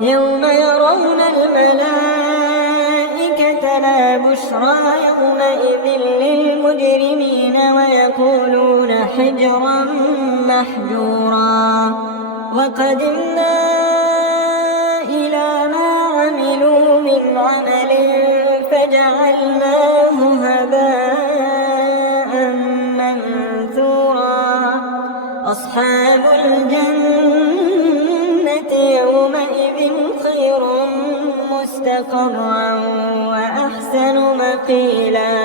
يوم يرون الملائكة لا بشرى يومئذ للمجرمين ويقولون حجرا محجورا وقدمنا إلى ما عملوا من عمل فجعلناه هباء منثورا أصحاب الجنة يومئذ خير مستقرا وأحسن مقيلا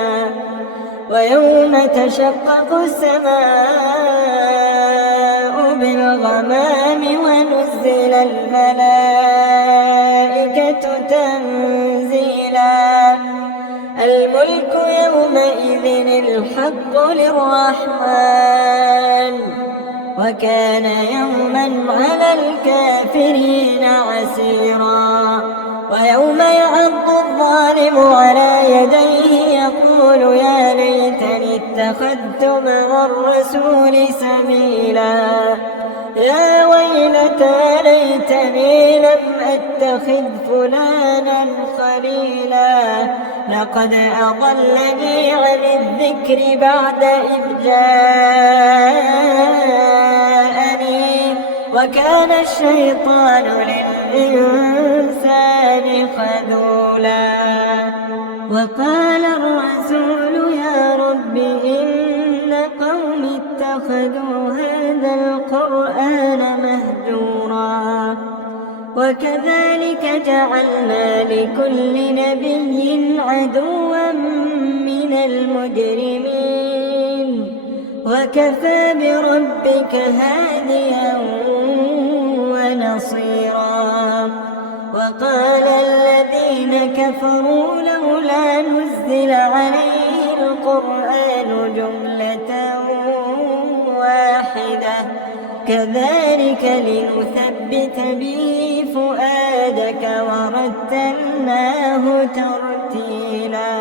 ويوم تشقق السماء بالغمام ونزل الملائكة تنزيلا الملك يومئذ الحق للرحمن وكان يوما على الكافرين عسيرا ويوم يعض الظالم على يديه يقول يا ليتني اتخذت مع الرسول سبيلا يا ويلتى ليتني لم أتخذ فلانا خليلا لقد أضلني عن الذكر بعد إذ جاءني وكان الشيطان للإنسان خذولا وقال الرسول يا رب إن قوم اتخذوا هذا القرآن مهجورا وكذلك جعلنا لكل نبي عدوا من المجرمين وكفى بربك هاديا ونصيرا وقال الذين كفروا لولا نزل عليه القرآن جملة واحدة كذلك لنثبت به فؤادك ورتلناه ترتيلا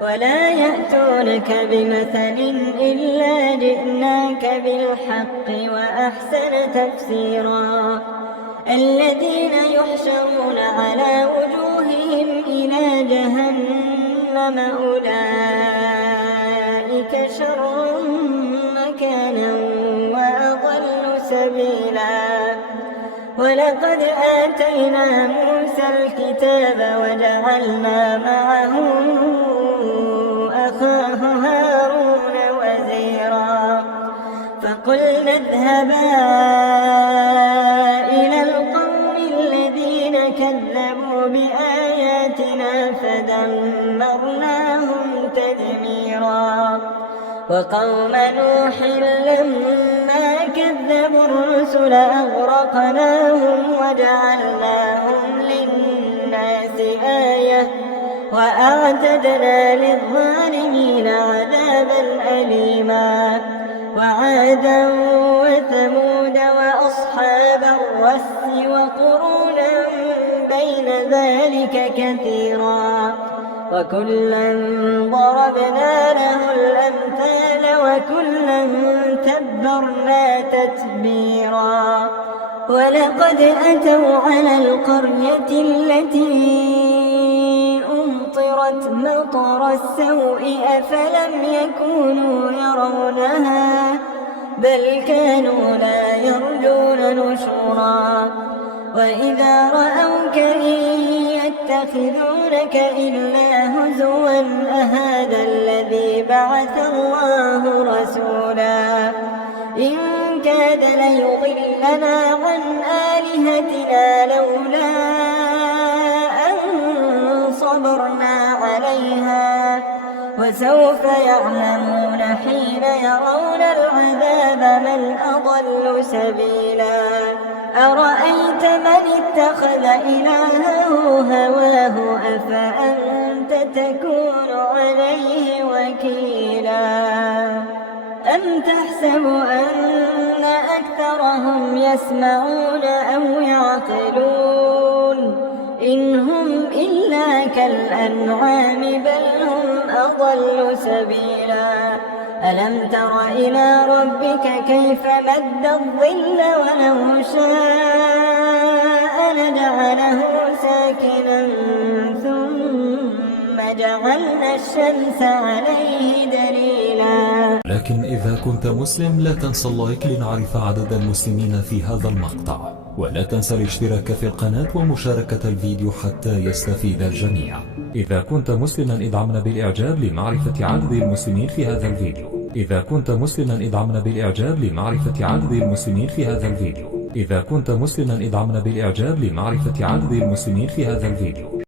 ولا يأتونك بمثل إلا جئناك بالحق وأحسن تفسيرا الذين يحشرون على وجوههم إلى جهنم أولئك شر مكانا وأضل سبيلا ولقد آتينا موسى الكتاب وجعلنا معه أخاه هارون وزيرا فقلنا اذهبا إلى القوم الذين كذبوا بآياتنا فدمرناهم تدميرا وقوم نوح لما كذبوا الرسل أغرقناهم وجعلناهم للناس آية وأعتدنا للظالمين عذابا أليما وعادا وثمود وأصحاب الرس وقرونا بين ذلك كثيرا وكلا ضربنا له الأمثال وكلا تبرنا تتبيرا ولقد أتوا على القرية التي أمطرت مطر السوء أفلم يكونوا يرونها بل كانوا لا يرجون نشورا وإذا رأوك إن يتخذونك إلا هزوا أهذا الذي بعث الله رسولا إن كاد ليضلنا عن آلهتنا لولا أن صبرنا عليها وسوف يعلمون حين يرون العذاب من أضل سبيلا أرأيت من اتخذ إلهه هواه أفأنت تكون عليه وكيلا أم تحسب أن أكثرهم يسمعون أو يعقلون إن هم إلا كالأنعام بل هم أضل سبيلا ألم تر إلى ربك كيف مد الظل ولو شاء فجعله ساكنا ثم جعلنا الشمس عليه دليلا. لكن إذا كنت مسلم لا تنسى اللايك لنعرف عدد المسلمين في هذا المقطع، ولا تنسى الاشتراك في القناة ومشاركة الفيديو حتى يستفيد الجميع. إذا كنت مسلما ادعمنا بالإعجاب لمعرفة عدد المسلمين في هذا الفيديو. إذا كنت مسلما ادعمنا بالإعجاب لمعرفة عدد المسلمين في هذا الفيديو. إذا كنت مسلما ادعمنا بالإعجاب لمعرفة عدد المسلمين في هذا الفيديو.